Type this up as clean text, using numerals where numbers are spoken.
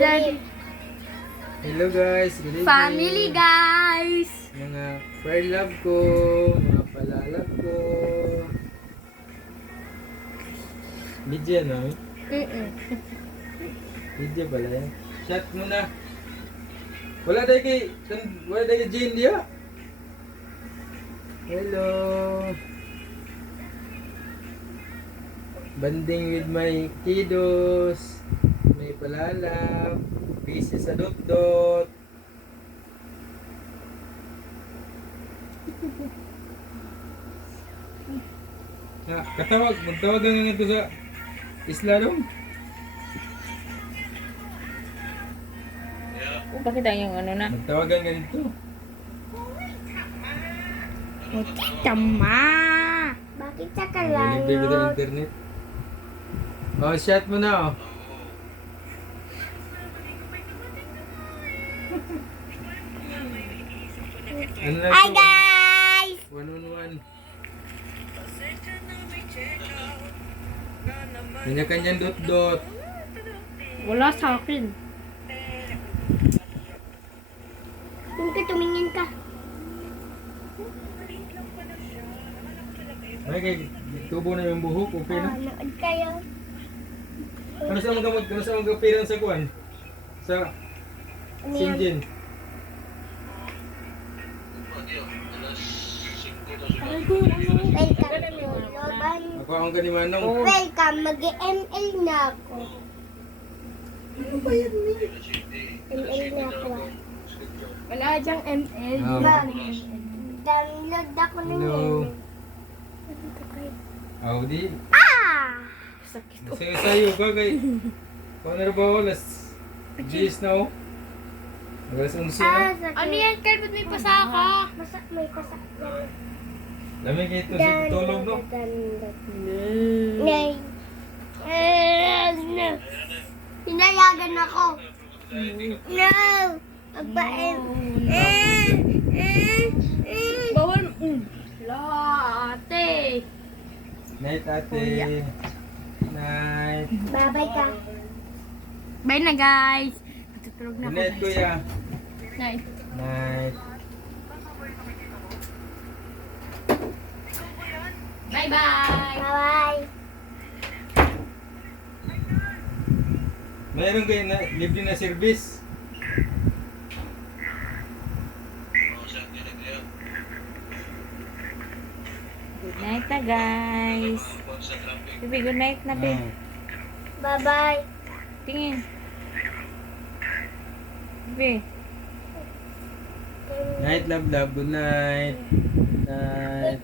Daddy. Hello guys, good evening. Family guys. Mga friend love ko, mga palalab ko. Lidya no? Lidya pala yan. Chat muna. Wala dahil kay Jane dia. Hello. Banding with my kiddos. May palalab. Busy sa dot-dot. Magtawag nga nga ito sa isla dong. Bakit ang yung ano na? Magtawagan nga dito. Tama. Bakit sa Libre ko ng internet. Oh, chat mo na oh. Ano na Hi to? guys. One-on-one. Kanya-kanyang dot-dot. Wala sa akin. Kung ka tumingin ka. Ay, kay tubo na yung buhok. Okay na. Nood kayo. Ano sa mag-appearance sa kuwan? Sa Ano yan? Sinjin. Welcome to Loban. Ako ang kanimanong. Welcome. Mag-ML na ako. ML na ako. Wala dyang ML. Oh. Download ako ng Hello. ML. Oh, di. Ah! Sakit. Sayo ka kay. Kung na ba oras? Gis na oh. Alas 11 na. sakit. Ano yan, Carl? Ba't may pasaka? Masak, may pasak yan. Dami kayo ito sa tulog no? Nay. No. Pinayagan ako. No. Abain. Bawal. La, ate. Night ate. Night. Babay ka. Bye na, guys. Matutulog na ako. Night kuya. Night. Night. Bye-bye. Bye-bye. Mayroon kayo na libre na service. Good night na, guys. Baby, good night na, babe. Bye-bye. Tingin. Babe. Night love love. Good night. Night.